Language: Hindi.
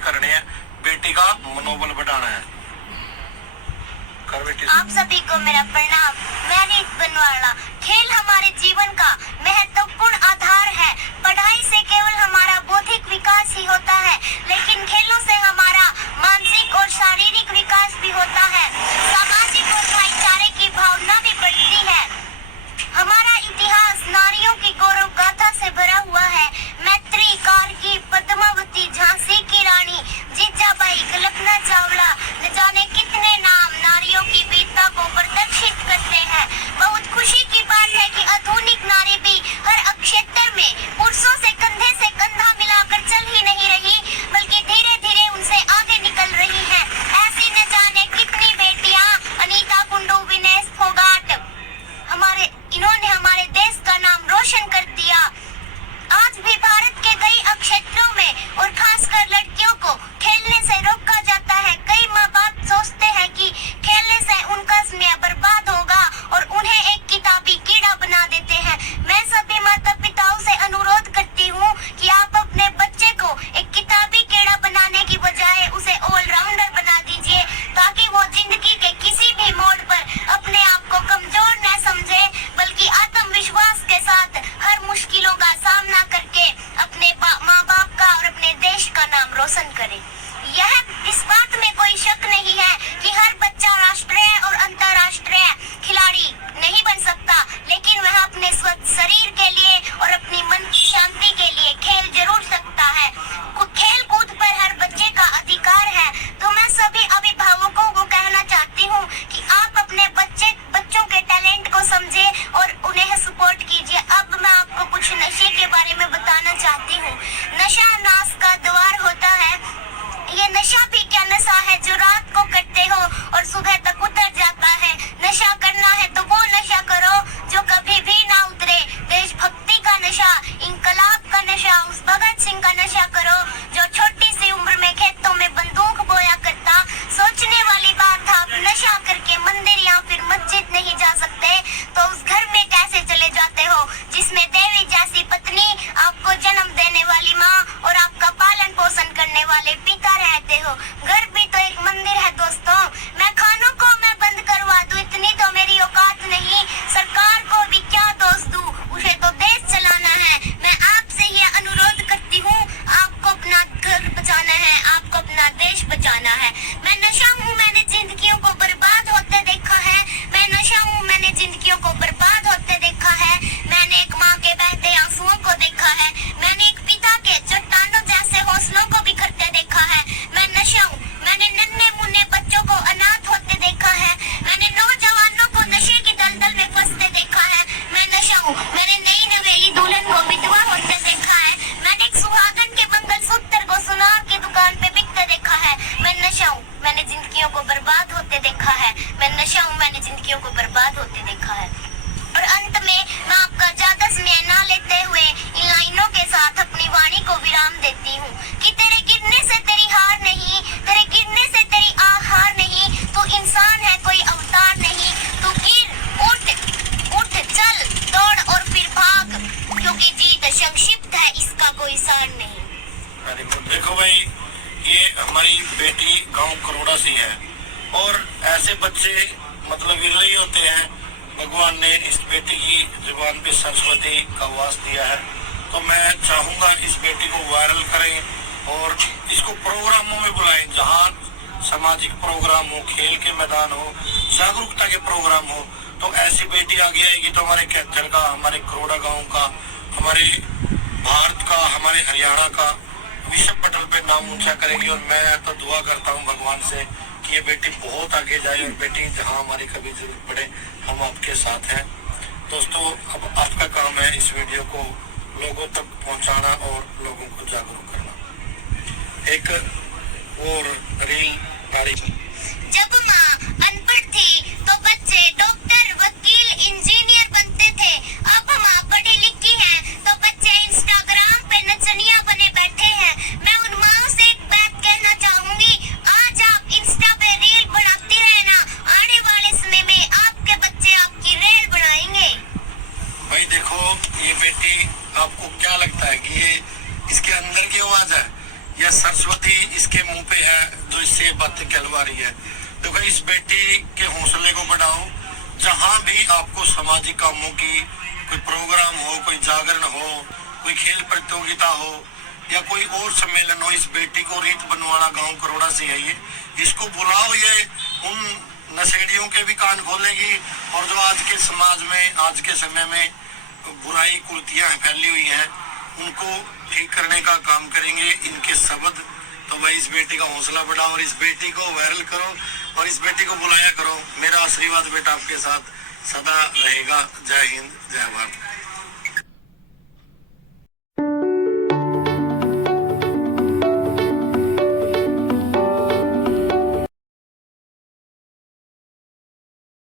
करने हैं, बेटी का मनोबल बढ़ाना है। कर बेटी। आप सभी को मेरा प्रणाम। मैं रीत बनवाला। खेल हमारे जीवन का महत्वपूर्ण आधार है। पढ़ाई से केवल हमारा बौद्धिक विकास ही होता है, लेकिन खेलों से हमारा मानसिक और शारीरिक विकास भी होता है। सामाजिक और भाईचारे की भावना भी बढ़ती है। हमारा इतिहास नारियों की गौरव गाथा से भरा हुआ है। मैत्री, कारगी, पद्मावती, झांसी की रानी, जीजाबाई, कल्पना चावला, न जाने कितने नाम नारियों की वीरता को प्रदर्शित करते हैं। बहुत खुशी की बात है कि आधुनिक नारी भी हर क्षेत्र में पुरुषों से कंधा मिलाकर चल ही नहीं रही, बल्कि धीरे धीरे उनसे आगे निकल रही है। ऐसी न जाने कितनी बेटियां, अनीता कुंडू, विनेश फोगाट, इन्होंने हमारे देश का नाम रोशन कर दिया। आज भी भारत के कई क्षेत्रों में और खासकर लड़कियों को खेलने से रोका जाता है। कई माँ बाप सोचते हैं कि खेलने से उनका समय बर्बाद होगा और उन्हें एक किताबी कीड़ा बना देते हैं। मैं सभी माता पिताओं से अनुरोध करती हूँ कि आप अपने बच्चे को एक किताबी कीड़ा बनाने की बजाय उसे ऑलराउंडर बना दीजिए, ताकि वो जिंदगी के किसी भी मोड़ पर अपने आप को कमजोर न समझे, बल्कि आत्मविश्वास के साथ हर मुश्किलों का सामना करके अपने माँ बाप का और अपने देश का नाम रोशन करे। इस बात में कोई शक नहीं है कि हर बच्चा राष्ट्रीय और अंतर्राष्ट्रीय खिलाड़ी नहीं बन सकता, लेकिन वह अपने स्वस्थ शरीर के लिए और अपनी मन की शांति के लिए खेल जरूर सकता है। खेल कूद पर हर बच्चे का अधिकार है। तो मैं सभी अभिभावकों को कहना चाहती हूँ कि आप अपने बच्चों के टैलेंट को समझे और उन्हें सपोर्ट कीजिए। अब मैं आपको कुछ नशे के बारे में बताना चाहती हूँ। नशा नाश का द्वार होता है। ये नशा भी क्या नशा है जो रात को करते हो और सुबह तक उतर जाता है। नशा करना है तो वो नशा करो जो कभी भी ना उतरे। देशभक्ति का नशा, इंकलाब का नशा, उस भगत सिंह का नशा करो जो छोटी सी उम्र में खेतों में बंदूक बोया करता। सोचने वाली बात, आप नशा करके मंदिर या फिर मस्जिद नहीं जा सकते तो उस घर में कैसे चले जाते हो जिसमें देवी जैसी पत्नी, आपको जन्म देने वाली माँ और आपका पालन पोषण करने वाले पिता रहते हो। घर भी तो एक मंदिर है दोस्तों। मैं खानों को मैं बंद करवा दूं, इतनी तो मेरी औकात नहीं। सरकार को भी क्या दोष दूं, उसे तो देश चलाना है। मैं आपसे ये अनुरोध करती हूँ, आपको अपना घर बचाना है, आपको अपना देश बचाना है। मैं नशा हूँ, मैंने जिंदगियों को बर्बाद होते देखा है। मैं नशा हूँ, मैंने जिंदगियों को बर्बाद होते देखा है। मैंने एक माँ के बहते आंसुओं को देखा है। मैंने एक पिता के चट्टानों जैसे हौसलों को बिखरते देखा है। मैं नशा हूँ, मैंने नन्हे मुन्ने बच्चों को अनाथ होते देखा है। मैंने नौजवानों को नशे की दलदल में फंसते देखा है। मैं नशा हूँ, मैंने नई नवेली दुल्हन को विधवा होते देखा है। मैंने एक सुहागन के मंगलसूत्र को सुनार की दुकान पे बिकते देखा है। मैं नशा हूँ, मैंने जिंदगियों को बर्बाद होते देखा है। मैं नशा हूँ, मैंने जिंदगियों को बर्बाद होते देखा है। और अंत में मैं आपका ज्यादा समय ना लेते हुए इन लाइनों के साथ अपनी वाणी को विराम देती हूँ कि तेरे गिरने से तेरी हार नहीं, तेरे गिरने से तेरी हार नहीं। तू इंसान है, कोई अवतार नहीं। तू गिर, उठ, चल, दौड़ और फिर भाग, क्योंकि जीत संक्षिप्त है, इसका कोई सार नहीं। देखो भाई, ये हमारी बेटी गांव करोड़ा से है और ऐसे बच्चे मतलब विरले ही होते हैं। भगवान ने इस बेटी की जुबान पे सरस्वती का वास दिया है, तो मैं चाहूंगा इस बेटी को वायरल करें और इसको प्रोग्रामों में बुलाएं, जहां सामाजिक प्रोग्राम हो, खेल के मैदान हो, जागरूकता के प्रोग्राम हो। तो ऐसी बेटी आगे आएगी तो हमारे कैथल का, हमारे करोड़ा गाँव का, हमारे भारत का, हमारे हरियाणा का विश्व पटल पे नाम ऊंचा करेगी। और मैं तो दुआ करता हूँ भगवान से कि ये बेटी बहुत आगे जाए और बेटी जहाँ हमारी कभी जरूरत पड़े हम आपके साथ हैं। दोस्तों, अब आपका काम है इस वीडियो को लोगों तक पहुंचाना और लोगों को जागरूक करना। एक और रील गाड़ी। जब माँ अनपढ़ थी तो बच्चे डॉक्टर, वकील, इंजीनियर बनते थे। अब माँ पढ़ी लिखी है तो बच्चे इंस्टाग्राम पे नचनिया बने बैठे हैं। मैं उन माँओं से एक बात कहना चाहूंगी, आज आप इंस्टा पे रील बनाती रहना, आने वाले समय में आपके बच्चे आपकी रील बनाएंगे। भाई देखो, ये बेटी आपको क्या लगता है कि ये इसके अंदर की आवाज है या सर सरस्वती इसके मुंह पे है जो इससे ये बातें कहलवा रही है। देखो इस बेटी के हौसले को बढ़ाओ। जहां भी आपको सामाजिक कामों की कोई प्रोग्राम हो, कोई जागरण हो, कोई खेल प्रतियोगिता हो या कोई और सम्मेलन हो, इस बेटी को रीत बनवाड़ा गांव करोड़ा से है ये, इसको बुलाओ। ये उन नशेड़ियों के भी कान खोलेगी और जो आज के समाज में, आज के समय में बुराई कुर्तियां फैली हुई हैं, उनको ठीक करने का काम करेंगे इनके शब्द। तो भाई इस बेटी का हौसला बढ़ाओ और इस बेटी को वायरल करो और इस बेटी को बुलाया करो। मेरा आशीर्वाद बेटा आपके साथ सदा रहेगा। जय हिंद, जय भारत।